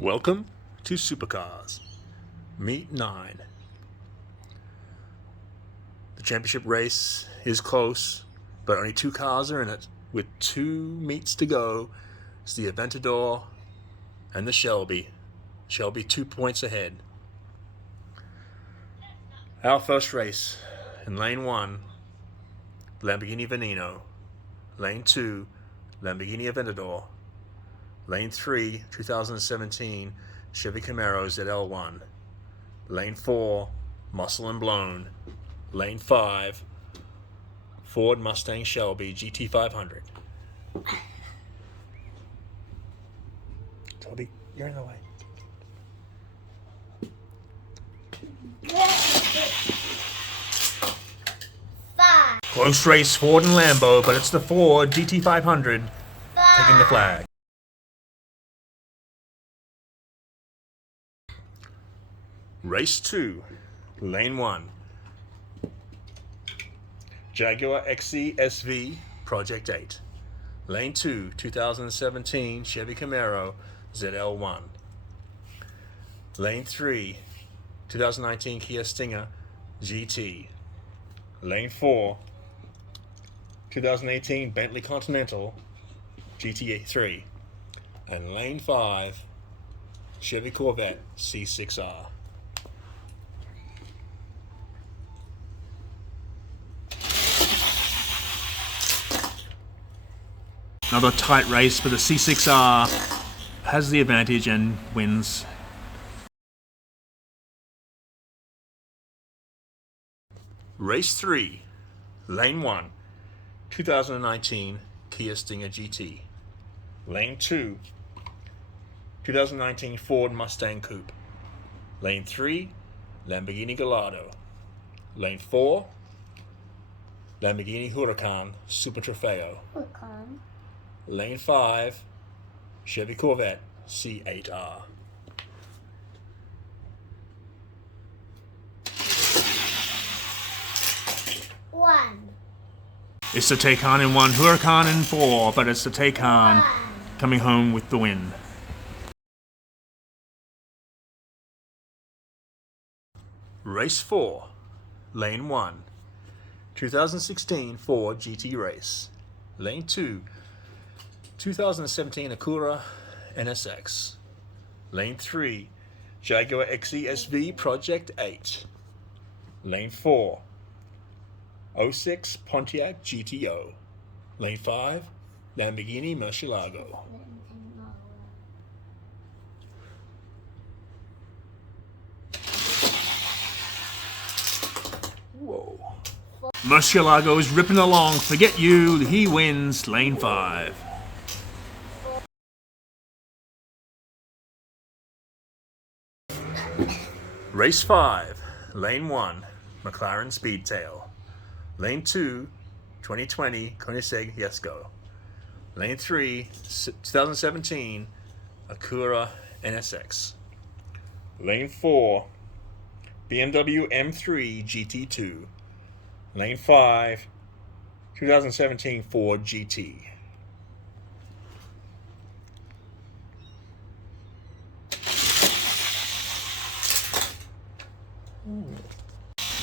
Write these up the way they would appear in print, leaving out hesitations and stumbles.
Welcome to Supercars, Meet 9. The championship race is close, but only 2 cars are in it. With 2 meets to go, it's the Aventador and the Shelby. Shelby 2 points ahead. Our first race in lane 1, Lamborghini Veneno. Lane 2, Lamborghini Aventador. Lane 3, 2017, Chevy Camaro ZL1. Lane 4, Muscle and Blown. Lane 5, Ford Mustang Shelby GT500. Toby, you're in the way. Close race, Ford and Lambo, but it's the Ford GT500 taking the flag. Race 2, Lane 1, Jaguar XE SV Project 8. Lane 2, 2017 Chevy Camaro ZL1. Lane 3, 2019 Kia Stinger GT. Lane 4, 2018 Bentley Continental GT3. And Lane 5, Chevy Corvette C6R. Another tight race, but the C6R has the advantage and wins. Race 3, Lane 1, 2019 Kia Stinger GT. Lane 2, 2019 Ford Mustang Coupe. Lane 3, Lamborghini Gallardo. Lane 4, Lamborghini Huracan Super Trofeo. Lane 5, Chevy Corvette C8R. It's the Taycan in 1, Huracan in 4, but it's the Taycan coming home with the win. Race 4, Lane 1, 2016 Ford GT Race. Lane 2, 2017 Acura NSX. Lane 3, Jaguar XE SV Project 8. Lane 4, 06 Pontiac GTO. Lane 5, Lamborghini Murcielago. Whoa. Murcielago is ripping along. Forget you, he wins Lane 5. Race 5, Lane 1, McLaren Speedtail. Lane 2, 2020 Koenigsegg Jesko. Lane 3, 2017 Acura NSX. Lane 4, BMW M3 GT2. Lane 5, 2017 Ford GT.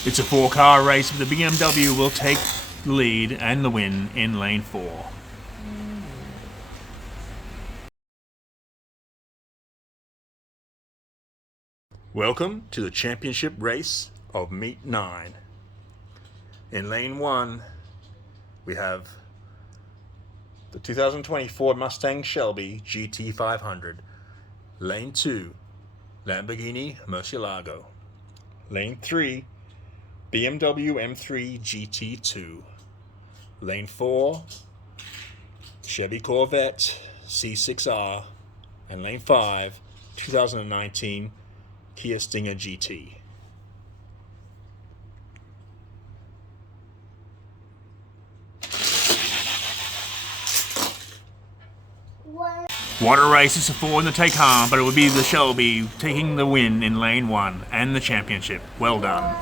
It's a 4-car race, but the BMW will take the lead and the win in Lane 4. Welcome to the championship race of Meet 9. In Lane 1, we have the 2020 Ford Mustang Shelby GT500. Lane 2, Lamborghini Murcielago. Lane 3, BMW M3 GT2. Lane 4, Chevy Corvette C6R. And Lane 5, 2019 Kia Stinger GT. What a race. It's a Ford and the Taycan, but it would be the Shelby taking the win in Lane 1 and the championship. Well done.